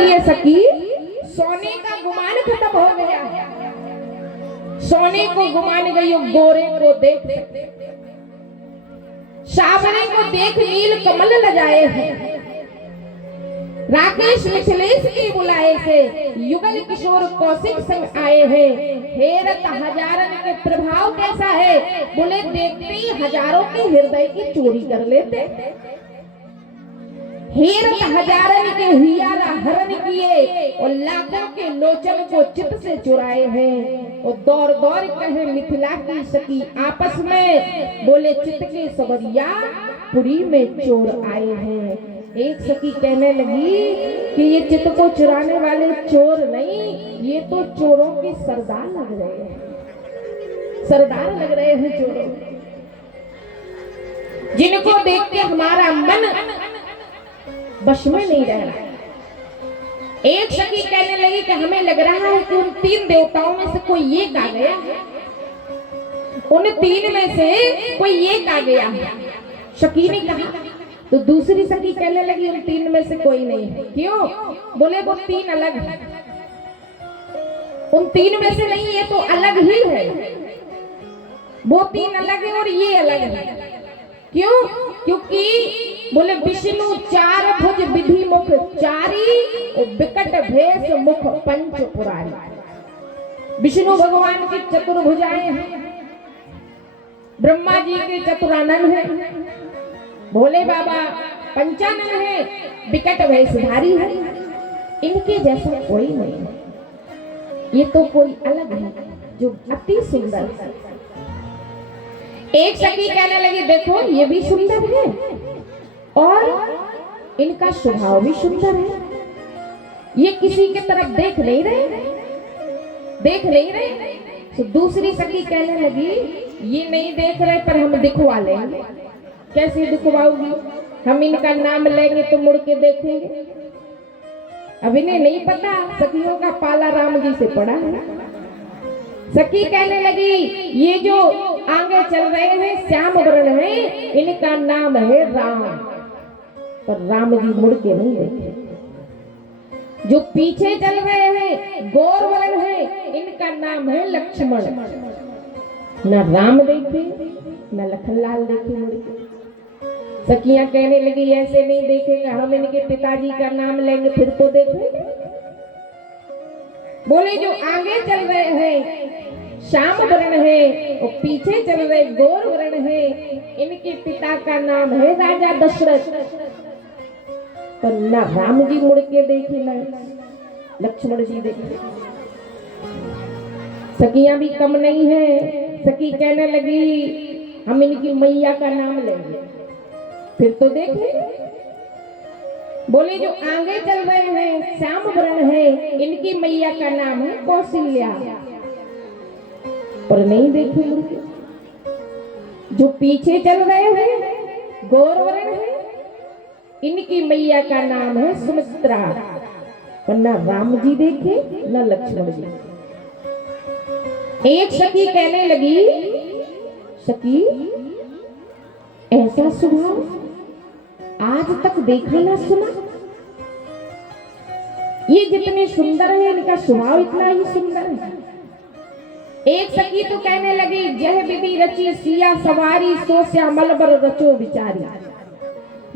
ये सखी सोने का गुमान खत्म हो गया है। सोने को गुमान गई गोरे को देख सावरे को देख नील कमल लजाए हैं। राकेश मिथिलेश के बुलाए से युगल किशोर कौशिक संग आए हैं। हेरत हजारन के प्रभाव कैसा है, बोले देखते ही हजारों के हृदय की चोरी कर लेते। हेरत हजारन के हियारा हरण किए और लाखों के लोचन को चित से चुराए हैं। और दौड़ दौड़ कहे मिथिला की सखी आपस में, बोले चित के सवरिया पुरी में चोर आए हैं। एक सखी कहने लगी कि ये चित को चुराने वाले चोर नहीं, ये तो चोरों के सरदार लग रहे हैं, सरदार लग रहे हैं चोरों, जिनको देख के हमारा मन बश में नहीं रह रहा। एक सखी कहने लगी कि हमें लग रहा है कि उन तीन देवताओं में से कोई एक आ गया, उन तीन में से कोई एक आ गया। सखी ने कहा, तो दूसरी सखी कहने लगी उन तीन में से कोई नहीं है। क्यों? बोले वो तीन अलग है, उन तीन में से नहीं, ये तो अलग ही है। वो तीन अलग है और ये अलग है। क्यों? क्योंकि बोले विष्णु चार भुज विधि मुख चारी और विकट भेष मुख पंच पुरारी। विष्णु भगवान की चतुर्भुजाएं हैं, ब्रह्मा जी के चतुरानन है, भोले बाबा पंचानन है, विकट वेशधारी है। इनके जैसा कोई नहीं है, ये तो कोई अलग है जो अति सुंदर है। एक सखी कहने लगी देखो ये भी सुंदर है और इनका स्वभाव भी सुंदर है, ये किसी के तरफ देख नहीं रहे, देख नहीं रहे। तो दूसरी सखी कहने लगी ये नहीं देख रहे पर हम दिखवा लेंगे। कैसे दिखवाओगी? हम इनका नाम लेंगे तो मुड़ के देखेंगे। अब इन्हें नहीं पता सखियों का पाला राम जी से पड़ा है। सखी कहने लगी ये जो आगे चल रहे हैं श्याम वर्ण है, इनका नाम है राम, पर राम जी मुड़ के नहीं देखे। जो पीछे चल रहे हैं गौर वर्ण है, इनका नाम है लक्ष्मण, न राम देखे न लखनलाल देखे मुड़ के। सखियां कहने लगी ऐसे नहीं देखेंगे, हम इनके पिताजी का नाम लेंगे फिर तो देखेंगे। बोले जो आगे चल रहे हैं श्याम वर्ण है और पीछे चल रहे गौर वर्ण है, इनके पिता का नाम है राजा दशरथ, पर ना राम जी मुड़ के देखे न लक्ष्मण जी देखे। सखियां भी कम नहीं है, सखी कहने लगी हम इनकी मैया का नाम लेंगे फिर तो देखें। बोले जो आगे चल रहे हैं श्याम वर्ण है, इनकी मैया का नाम है कौशल्या, पर नहीं देखे मुड़के। जो पीछे चल रहे हैं गौर वर्ण है, इनकी मैया का नाम है सुमित्रा, पर ना राम जी देखे न लक्ष्मण जी। एक सखी कहने लगी सखी ऐसा स्वभाव आज तक देखा ना सुना, ये जितने सुंदर है इनका स्वभाव इतना ही सुंदर है। एक सखी तो कहने लगी जह विधि रची सिया सवारी सो श्यामल बर रचो विचारी।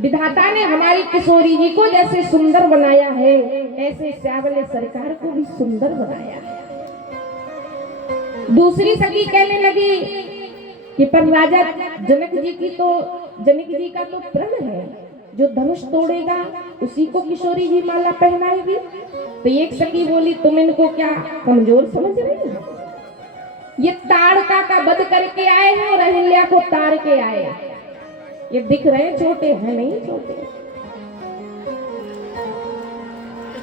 विधाता ने हमारी किशोरी जी को जैसे सुंदर बनाया है, ऐसे श्यामले सरकार को भी सुंदर बनाया है। दूसरी सखी कहने लगी कि पर राजा जनक जी का तो प्रण है, जो धनुष तोड़ेगा उसी को किशोरी जी माला पहनाएगी। तो एक सखी बोली तुम इनको क्या कमजोर समझ रही हो? ये ताड़का का वध करके आए हैं और अहिल्या को तार के आए। ये दिख रहे छोटे हैं नहीं छोटे।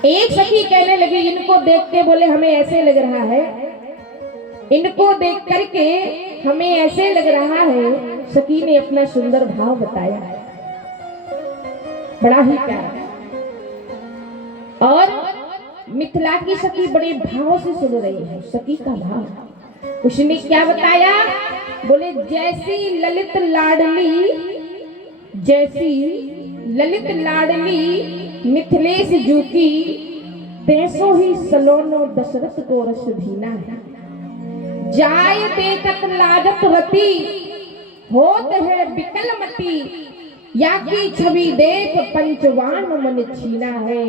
एक सखी कहने लगी इनको देख के, बोले हमें ऐसे लग रहा है, इनको देख करके हमें ऐसे लग रहा है। सखी ने अपना सुंदर भाव बताया, बड़ा ही प्यारा। और मिथिला की सखी बड़े भाव से सुन रही है सखी का भाव। उसने क्या बताया? बोले जैसी ललित लाडली मिथिलेश जू की तैसो ही सलोनो दशरथ को रस धीना है। जाय देखत लाजत रति, होत है बिकल मती, या की छवि देख पंचवान मन छीना है।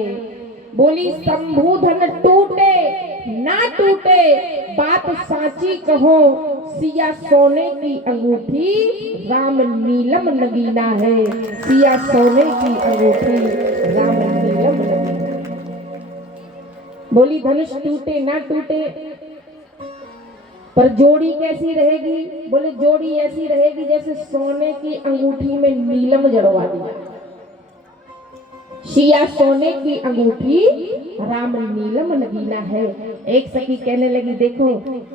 बोली संबोधन टूटे ना टूटे, बात साची कहो, सिया सोने की अंगूठी, राम नीलम नगीना है। सिया सोने की अंगूठी, राम नीलम नगीना। बोली धनुष टूटे ना टूटे, पर जोड़ी कैसी रहेगी? बोले जोड़ी ऐसी रहेगी जैसे सोने की अंगूठी में नीलम जड़वा दिया। सिया सोने की अंगूठी, राम नीलम नगीना है। एक सखी कहने लगी देखो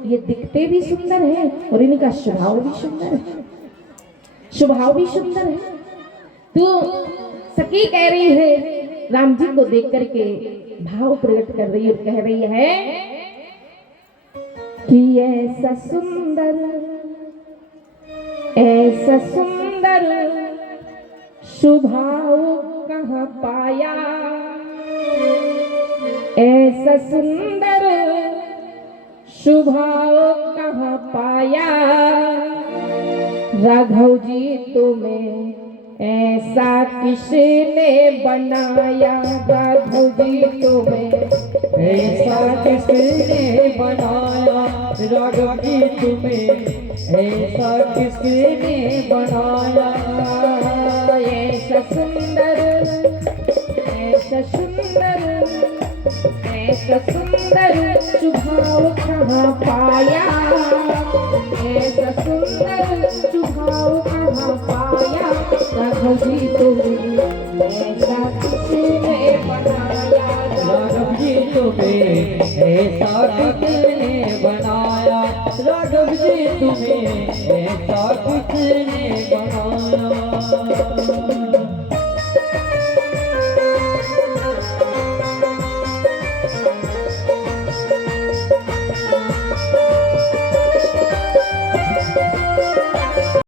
ये दिखते भी सुंदर है और इनका स्वभाव भी सुंदर है, स्वभाव भी सुंदर है। तो सखी कह रही है राम जी को देख करके भाव प्रकट कर रही और कह रही है कि ऐसा सुंदर स्वभाव कहाँ पाया, ऐसा सुंदर स्वभाव कहाँ पाया। राघव जी तुम्हें ऐसा किसने बनाया, राघव जी तुम्हें ऐसा किसने बनाया, राघव जी तुम्हें ऐसा किसने बनाया। ऐसा सुंदर स्वभाव कहाँ पाया, ऐसा सुंदर स्वभाव कहाँ पाया। राघव जी तुम्हें ऐसा किसने बनाया, राघव जी तुम्हें ऐसा किसने बनाया, राघव जी तुम्हें ऐसा किसने बनाया।